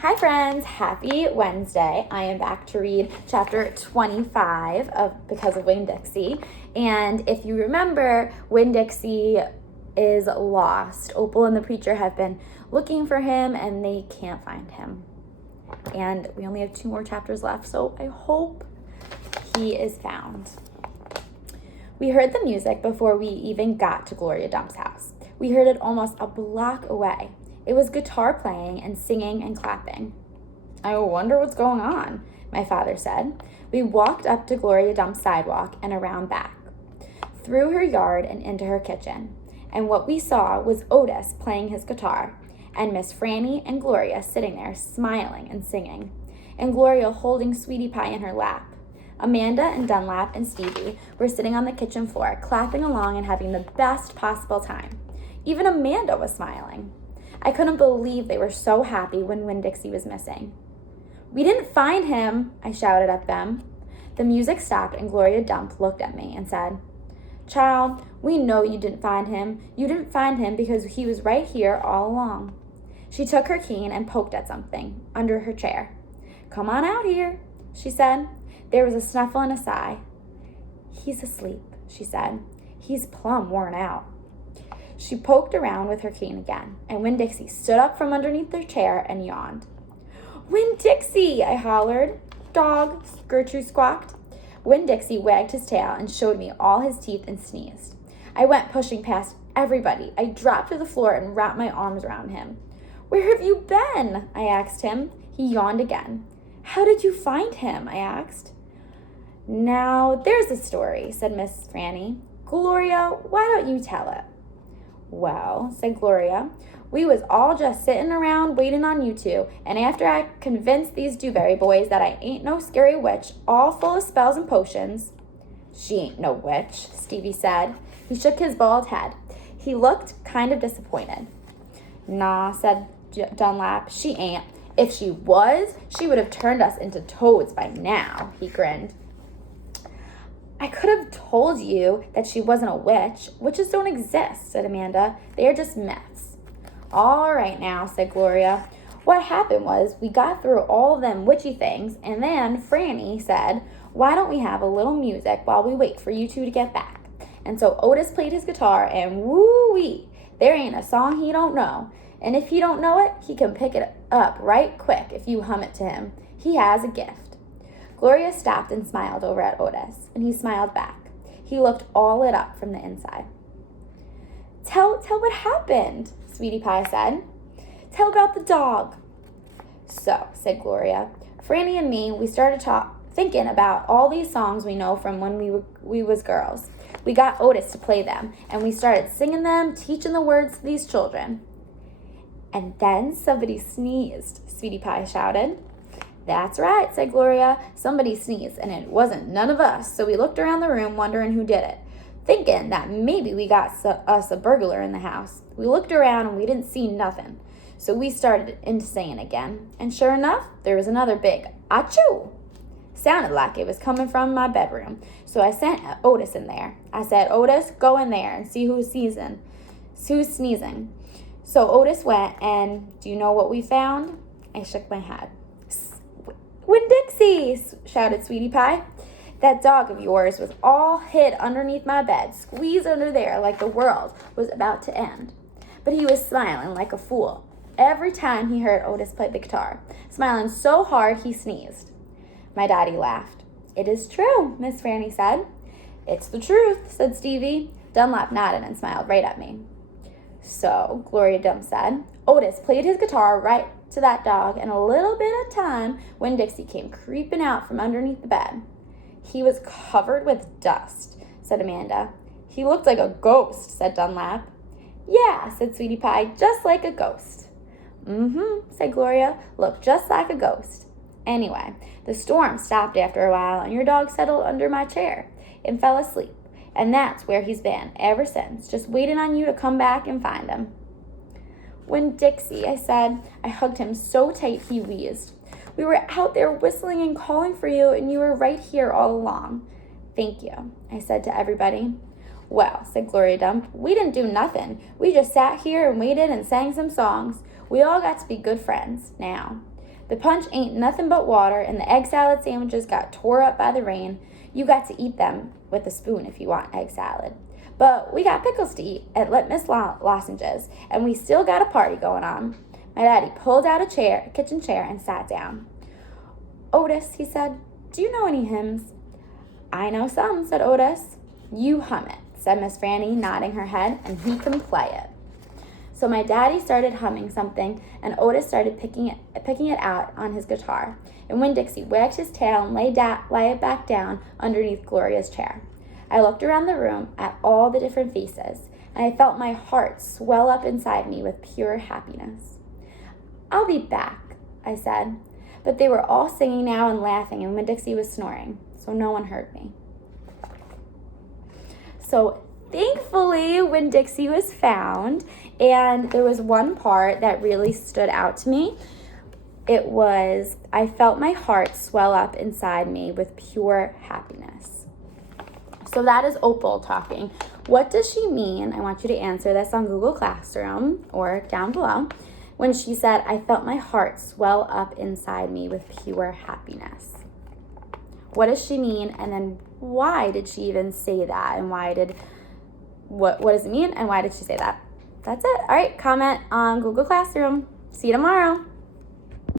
Hi friends, happy Wednesday. I am back to read chapter 25 of Because of Winn-Dixie. And if you remember, Winn-Dixie is lost. Opal and the preacher have been looking for him and they can't find him. And we only have 2 more chapters left, so I hope he is found. We heard the music before we even got to Gloria Dump's house. We heard it almost a block away. It was guitar playing and singing and clapping. I wonder what's going on, my father said. We walked up to Gloria Dump's sidewalk and around back, through her yard and into her kitchen. And what we saw was Otis playing his guitar, and Miss Franny and Gloria sitting there smiling and singing, and Gloria holding Sweetie Pie in her lap. Amanda and Dunlap and Stevie were sitting on the kitchen floor, clapping along and having the best possible time. Even Amanda was smiling. I couldn't believe they were so happy when Winn-Dixie was missing. "We didn't find him," I shouted at them. The music stopped and Gloria Dump looked at me and said, "Child, we know you didn't find him. You didn't find him because he was right here all along." She took her cane and poked at something under her chair. "Come on out here," she said. There was a snuffle and a sigh. "He's asleep," she said. "He's plumb worn out." She poked around with her cane again, and Winn-Dixie stood up from underneath their chair and yawned. "Winn-Dixie!" I hollered. "Dog!" Gertrude squawked. Winn-Dixie wagged his tail and showed me all his teeth and sneezed. I went pushing past everybody. I dropped to the floor and wrapped my arms around him. "Where have you been?" I asked him. He yawned again. "How did you find him?" I asked. "Now, there's a story," said Miss Franny. "Gloria, why don't you tell it?" "Well," said Gloria, "we was all just sitting around waiting on you two, and after I convinced these Dewberry boys that I ain't no scary witch, all full of spells and potions—" "She ain't no witch," Stevie said. He shook his bald head. He looked kind of disappointed. "Nah," said Dunlap, "she ain't. If she was, she would have turned us into toads by now," he grinned. "I could have told you that she wasn't a witch. Witches don't exist," said Amanda. "They are just myths." "All right now," said Gloria. "What happened was we got through all of them witchy things, and then Franny said, 'Why don't we have a little music while we wait for you two to get back?' And so Otis played his guitar, and woo-wee, there ain't a song he don't know. And if he don't know it, he can pick it up right quick if you hum it to him. He has a gift." Gloria stopped and smiled over at Otis, and he smiled back. He looked all lit up from the inside. Tell what happened," Sweetie Pie said. "Tell about the dog." "So," said Gloria, "Franny and me, we started thinking about all these songs we know from when we was girls. We got Otis to play them, and we started singing them, teaching the words to these children." "And then somebody sneezed," Sweetie Pie shouted. "That's right," said Gloria. "Somebody sneezed, and it wasn't none of us, so we looked around the room wondering who did it, thinking that maybe we got us a burglar in the house. We looked around, and we didn't see nothing, so we started into singing again, and sure enough, there was another big achoo. Sounded like it was coming from my bedroom, so I sent Otis in there. I said, 'Otis, go in there and see who's sneezing.' So Otis went, and do you know what we found?" I shook my head. "Winn-Dixie!" shouted Sweetie Pie. "That dog of yours was all hid underneath my bed, squeezed under there like the world was about to end. But he was smiling like a fool every time he heard Otis play the guitar, smiling so hard he sneezed." My daddy laughed. "It is true," Miss Franny said. "It's the truth," said Stevie. Dunlap nodded and smiled right at me. "So," Gloria Dump said, "Otis played his guitar right to that dog, and a little bit of time Winn-Dixie came creeping out from underneath the bed." "He was covered with dust," said Amanda. "He looked like a ghost," said Dunlap. "Yeah," said Sweetie Pie, "just like a ghost." "Mm-hmm," said Gloria, "looked just like a ghost. Anyway, the storm stopped after a while, and your dog settled under my chair and fell asleep. And that's where he's been ever since, just waiting on you to come back and find him." "Winn-Dixie," I said. I hugged him so tight he wheezed. "We were out there whistling and calling for you, and you were right here all along." "Thank you," I said to everybody. "Well," said Gloria Dump, "we didn't do nothing. We just sat here and waited and sang some songs. We all got to be good friends now. The punch ain't nothing but water, and the egg salad sandwiches got tore up by the rain. You got to eat them with a spoon if you want egg salad. But we got pickles to eat at Let Miss Lozenges, and we still got a party going on. My daddy pulled out a kitchen chair, and sat down. Otis, he said, do you know any hymns? I know some, said Otis. You hum it, said Miss Franny, nodding her head, and he can play it. So my daddy started humming something, and Otis started picking it out on his guitar. And Winn-Dixie wagged his tail and lay it back down underneath Gloria's chair. I looked around the room at all the different faces, and I felt my heart swell up inside me with pure happiness. I'll be back, I said. But they were all singing now and laughing, and Winn-Dixie was snoring, so no one heard me. So thankfully, Winn-Dixie was found, and there was one part that really stood out to me. It was, I felt my heart swell up inside me with pure happiness. So that is Opal talking. What does she mean? I want you to answer this on Google Classroom or down below. When she said, I felt my heart swell up inside me with pure happiness. What does she mean? And then why did she even say that? And what does it mean? And why did she say that? That's it. All right, comment on Google Classroom. See you tomorrow.